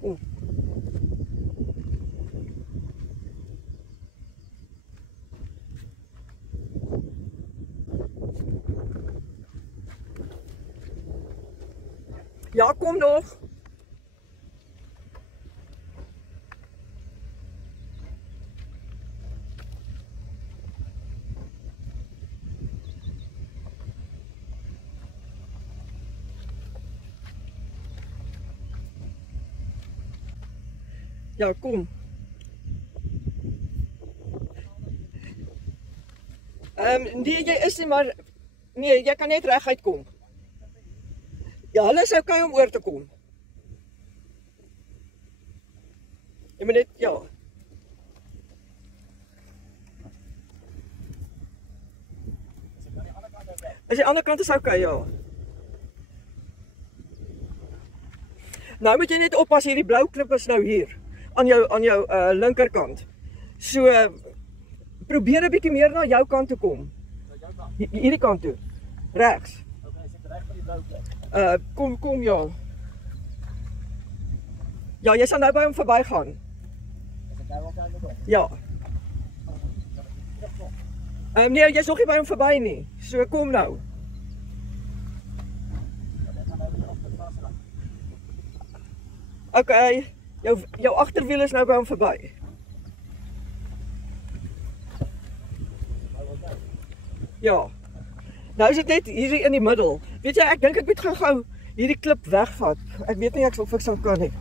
Kom. Ja, kom nog. Ja, kom. Nee, jy is nie, maar nee, jy kan net reguit kom. Ja, hulle is okay om oor te kom. Jy moet net, ja. As die ander kant is okay, ja. Nou moet jy net oppas, hierdie blou klip is nou hier, aan jou linkerkant. So, probeer 'n bietjie meer na jou kant toe kom. Na jou kant? Hierdie kant toe, regs. Okay, is dit reg vir die blou klip? Kom, ja. Ja, jy sal nou by hom verbygaan. Is ek nou al kan doen? Ja. Nee, jy's nog nie by hom verby nie. So, kom nou. Okay, jou agterwiel is nou by hom verby. Ja. Nou is dit net hier in die middel. Weet jy, ek dink ek moet gou hierdie klip wegvat. Ek weet nie of ek sal kan nie.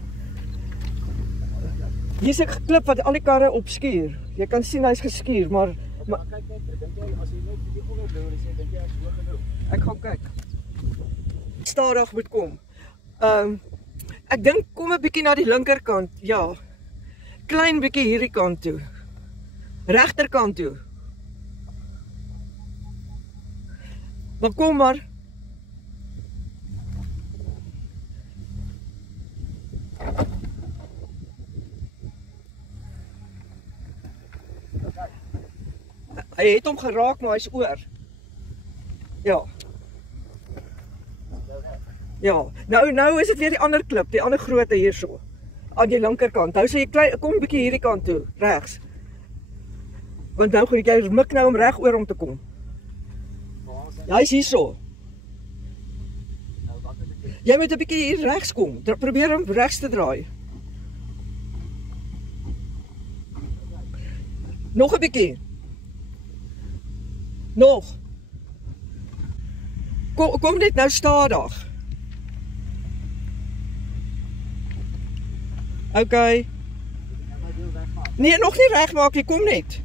Hier is 'n klip wat al die karre opskuur. Jy kan sien hy's geskuur, maar kyk net, dink jy as jy net die onderbou sê, dink jy ek's hoog genoeg? Ek gaan kyk. Stadig moet kom. Ek dink kom 'n bietjie na die linkerkant. Ja. Klein bietjie hierdie kant toe. Regterkant toe. Maar kom maar. Hy het hom geraak, maar hy's oor. Ja. Ja, nou is dit weer die ander klip, die ander groote hierso. Aan die linkerkant. Nou sê jy kom 'n bietjie hierdie kant toe, regs. Want nou gaan jy mik nou om reg oor om te kom. Ja, hy's hierso. Jy moet 'n bietjie hier regs kom. Probeer hom regs te draai. Nog 'n bietjie. Nog. Kom net nou stadig. Okay. Nee, nog nie regmaak nie, kom net.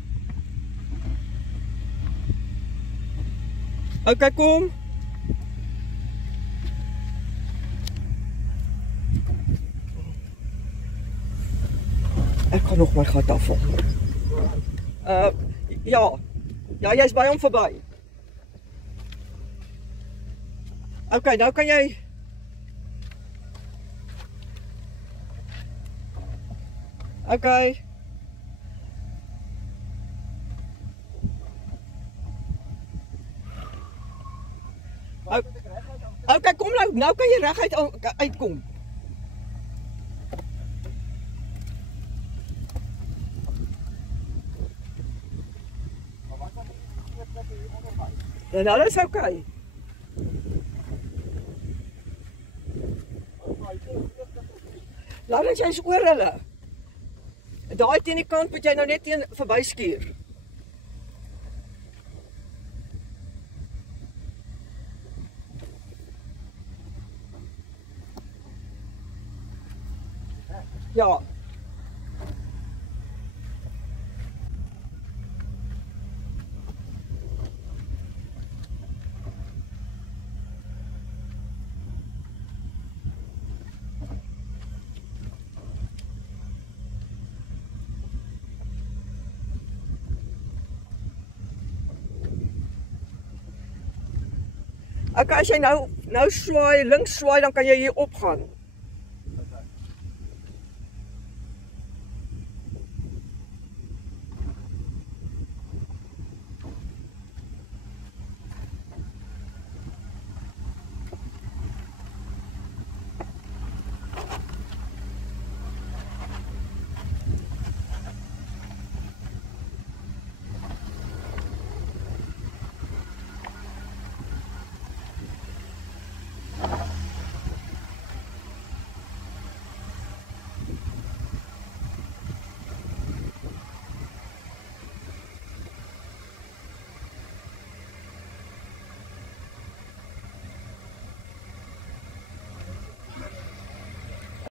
Okay, kom. Ek gaan nog my gat afval. Ja. Ja, jy's by hom verby. Okay, nou kan jy Okay. Okay, kom nou kan jy reguit uitkom. Ja, nou is okay. Laat ons jy's oor hulle. Daai teen die kant moet jy nou net teen verby skuur. Ja. Okay, as jy nou swaai, links swaai, dan kan jy hier opgaan.